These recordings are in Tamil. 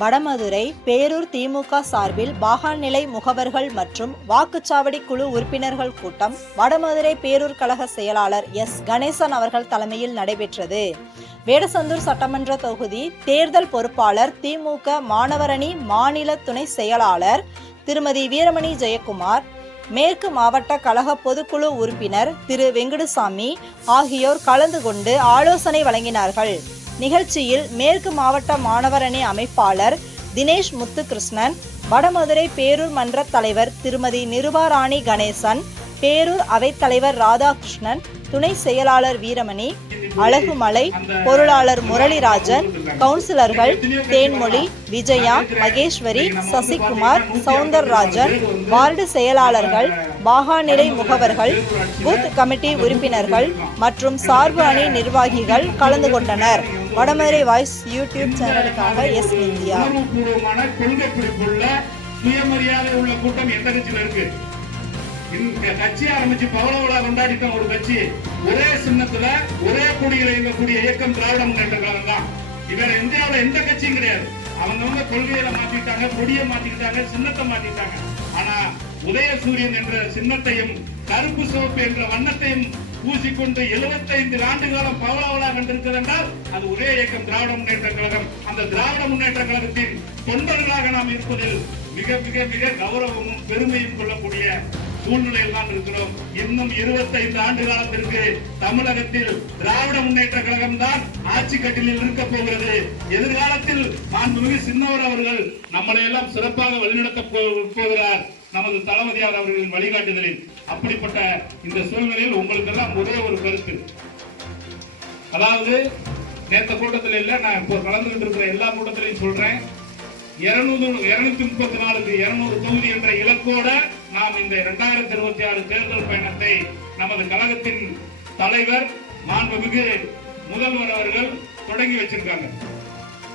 வடமதுரை பேரூர் திமுக சார்பில் பாகாநிலை முகவர்கள் மற்றும் வாக்குச்சாவடி குழு உறுப்பினர்கள் கூட்டம் வடமதுரை பேரூர் கழக செயலாளர் எஸ். கணேசன் அவர்கள் தலைமையில் நடைபெற்றது. வேடசந்தூர் சட்டமன்ற தொகுதி தேர்தல் பொறுப்பாளர் திமுக மாணவரணி மாநில துணை செயலாளர் திருமதி வீரமணி ஜெயக்குமார் மேற்கு மாவட்ட கழக பொதுக்குழு உறுப்பினர் திரு. வெங்கடசாமி ஆகியோர் கலந்து கொண்டு ஆலோசனை வழங்கினார்கள். நிகழ்ச்சியில் மேற்கு மாவட்ட மாணவரணி அமைப்பாளர் தினேஷ் முத்துகிருஷ்ணன் வடமதுரை பேரூர் மன்ற தலைவர் திருமதி நிருபாராணி கணேசன் பேரூர் அவைத்தலைவர் ராதாகிருஷ்ணன் துணை செயலாளர் வீரமணி அழகுமலை பொருளாளர் முரளிராஜன் கவுன்சிலர்கள் தேன்மொழி விஜயா மகேஸ்வரி சசிகுமார் சவுந்தரராஜன் வார்டு செயலாளர்கள் மாகாநிலை முகவர்கள் பூத் கமிட்டி உறுப்பினர்கள் மற்றும் சார்பு அணி நிர்வாகிகள் கலந்து கொண்டனர். வடமதுரை வாய்ஸ் யூடியூப் சேனலுக்காக எஸ் இந்தியா. சுயமரியாதை உள்ள கூட்டம் எந்த கட்சியில் இருக்கு? இந்த கட்சி ஆரம்பிச்சு பவள விழா கொண்டாடிட்ட ஒரு கட்சி ஒரே சின்னத்துல ஒரே கொடியில இருக்கக்கூடிய இயக்கம் திராவிட முன்னேற்ற கழகம் தான். இவர இந்தியாவுல எந்த கட்சியும் கிடையாது. அவங்கவங்க கொள்கையில மாத்திட்டாங்க கொடியை மாத்திக்கிட்டாங்க சின்னத்தை மாத்திட்டாங்க ஆனா உதயசூரியன் என்ற சின்னத்தையும் கருப்பு சிவப்பு என்ற வண்ணத்தையும் பூசிக்கொண்டு 75 ஆண்டு காலம் பவள கண்டிருக்கிறது என்றால் அது ஒரே இயக்கம் திராவிட முன்னேற்ற கழகம். அந்த திராவிட முன்னேற்ற கழகத்தின் தொண்டர்களாக நாம் இருப்பதில் மிக மிக மிக கௌரவமும் பெருமையும் கொள்ளக்கூடிய சூழ்நிலையில் தான் இருக்கிறோம். இன்னும் 25 ஆண்டு காலத்திற்கு தமிழகத்தில் திராவிட முன்னேற்ற கழகம் தான் ஆட்சி கட்டிலில் இருக்க போகிறது. எதிர்காலத்தில் மாண்புமிகு சின்னவர் அவர்கள் நம்மளை எல்லாம் சிறப்பாக வழிநடத்த போகிறார். நமது தளபதியார் அவர்களின் வழிகாட்டுதலில். அப்படிப்பட்ட இந்த சூழ்நிலையில் உங்களுக்கு எல்லாம் ஒரே ஒரு கருத்து. அதாவது நேத்த கூட்டத்தில் இல்லை நான் இப்போ கலந்துகிட்டு இருக்கிற எல்லா கூட்டத்திலையும் சொல்றேன். இருநூறு இருநூத்தி முப்பத்தி நாலுக்கு இருநூறு தொகுதி என்ற இலக்கோட நாம் இந்த இரண்டாயிரத்தி இருபத்தி ஆறு தேர்தல் பயணத்தை நமது கழகத்தின் தலைவர் மாண்புமிகு முதல்வர் அவர்கள் தொடங்கி வச்சிருக்காங்க.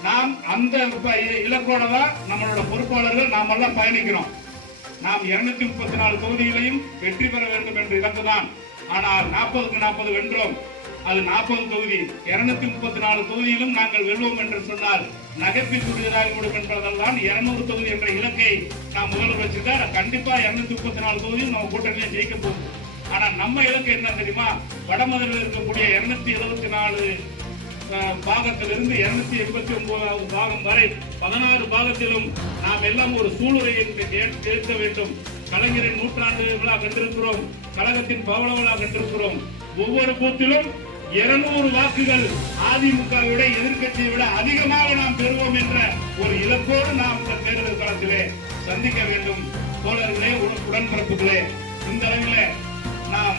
நாம் அந்த ப- இலக்கோட தான் நம்மளோட பொறுப்பாளர்கள் நாம் எல்லாம் பயணிக்கிறோம். நாம் இருநூத்தி முப்பத்தி நாலு தொகுதிகளையும் வெற்றி பெற வேண்டும் என்ற இலக்குதான். ஆனால் நாற்பதுக்கு நாற்பது வென்றோம். அது நாற்பது தொகுதி. இருநூத்தி முப்பத்தி நாலு தொகுதியிலும் நாங்கள் வெல்வோம் என்று சொன்னால் நகைப்பிற்குரியதாகிவிடும் என்பதெல்லாம் இருநூறு தொகுதி என்ற இலக்கை நாம் முதல்வர் வச்சிருக்கார். கண்டிப்பா இருநூத்தி முப்பத்தி நாலு தொகுதியும் நம்ம கூட்டணியை ஜெயிக்க போகும். ஆனா நம்ம இலக்கு என்ன தெரியுமா? வடமதுரில் இருக்கக்கூடிய இருநூத்தி எழுபத்தி நாலு பாகத்திலிருந்து இருநூத்தி எண்பத்தி ஒன்பதாவது பாகம் வரை பதினாறு பாகத்திலும் நாம் எல்லாம் ஒரு சூளுரையை கே- வேண்டும். கலைஞரின் நூற்றாண்டு விழா கண்டிருக்கிறோம். கழகத்தின் பவள விழா கண்டிருக்கிறோம். ஒவ்வொரு பூத்திலும் இருநூறு வாக்குகள் அதிமுகவிட விட விட அதிகமாக நாம் பெறுவோம் என்ற ஒரு இலக்கோடு நாம் இந்த தேர்தல் காலத்திலே சந்திக்க வேண்டும். தோழர்களே உடன்- உடன்பிறப்புகளே இந்த அளவில் நாம்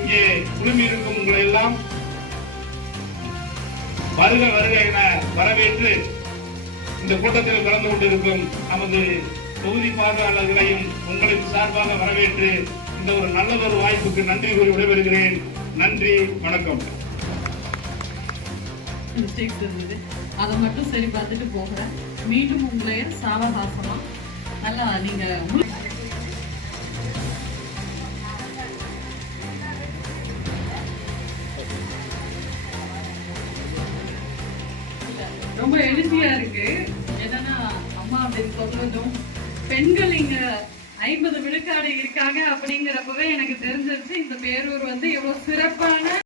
இங்கே குழுமி இருக்கும் உங்களை எல்லாம் வருக வருக என வரவேற்று இந்த கூட்டத்தில் கலந்து கொண்டிருக்கும் நமது தொகுதி பார்வையாளர்களையும் உங்களுக்கு சார்பாக வரவேற்று இந்த ஒரு நல்லதொரு வாய்ப்புக்கு நன்றி கூறி விடைபெறுகிறேன். நன்றி வணக்கம். மிஸ்டேக்ஸ் இருந்தது. அதை மட்டும் சரி பார்த்துட்டு போகிறேன். மீண்டும் உங்களை சாவகாசமா நல்லா நீங்க ரொம்ப எழுச்சியா இருக்கு. என்னன்னா அம்மா அப்படின்னு சொல்றதும் பெண்கள் இங்க ஐம்பது விழுக்காடு இருக்காங்க அப்படிங்கிறப்பவே எனக்கு தெரிஞ்சிருச்சு. இந்த பேரூர் வந்து எவ்வளோ சிறப்பான